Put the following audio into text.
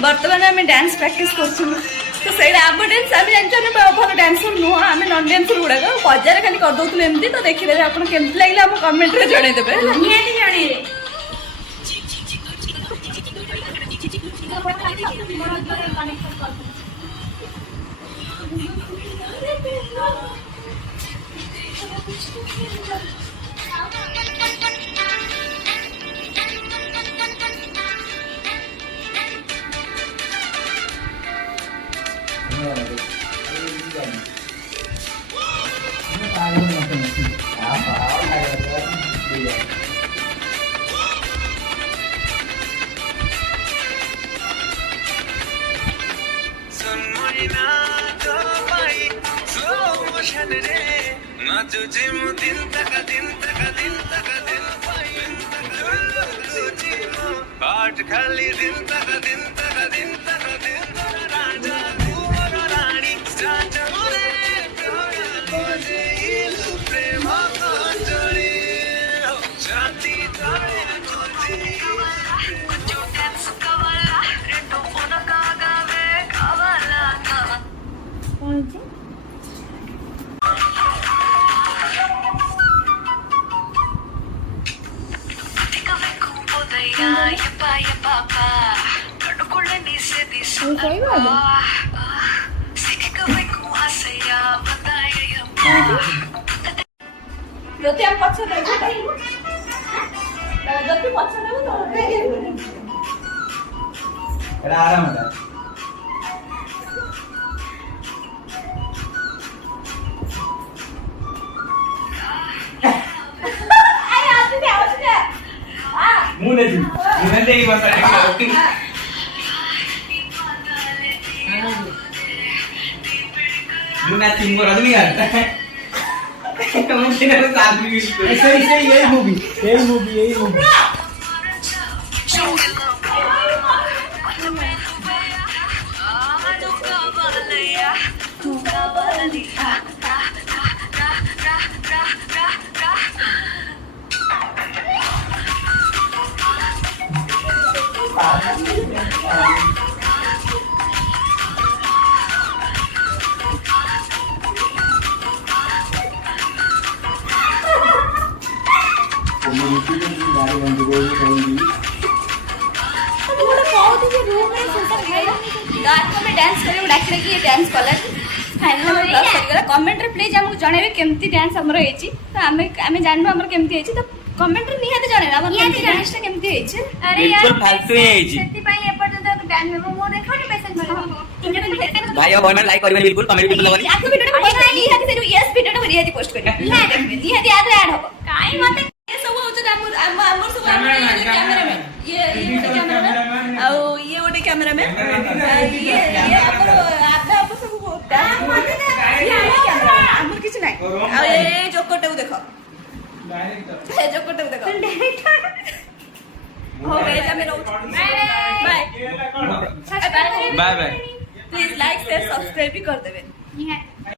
बर्तमान आम dance practice कर तो सही आम डांस आम जानते भल डांसर नुह आम नन डांसर गुड़ाक बजार खाली करदे एमती तो देखिए आप केमती लगे आम कमेंट रे जनईदेवे जनईबे खाली दिन तक दिन तक दिन तक दिन तक राजा कुंवर रानी साजोरे प्यारे इलु प्रेम कंजरी शांति तारे तुझी कुछ डांस कवाला रेटो फोन कागावे कवाला का कौन जी যদি আমি পছন্দ করি যদি পছন্দ করি এটা আরাম এটা আই আসছে মুনে দি মুনে দেই বসা मुन्ना सिंह को रजनी करता है मुझे ना साथ में यूज कर सही यही मूवी कमेंट रे प्लीज हमको जनइबे केमती डांस हमर हेची तो आमे जानबो हमर केमती हेची तो कमेंट रे निहाते जणेबा हमर केमती डांस ता केमती हेची अरे यार बिल्कुल फालतू हेची सेति पई एपर्यंत डांस में मो देखोनी मेसेज मारे भाई अब लाइक करबे बिल्कुल कमेंट बिल्कुल लगनी आके वीडियो पोस्ट कर निहाते से यस वीडियो तो रिहाती पोस्ट कर निहाती याद ऐड हो काई मते ये सब होछ हमर सब कैमरामैन ये कैमरामैन और ये ओटे कैमरामैन ये हमर आधा आप सब होता हमर किछ नै आ ए जोकोटे देखो डायरेक्टर ए जोकोटे देखो डायरेक्टर हो गया मेरा bye bye bye please like share subscribe भी कर देबे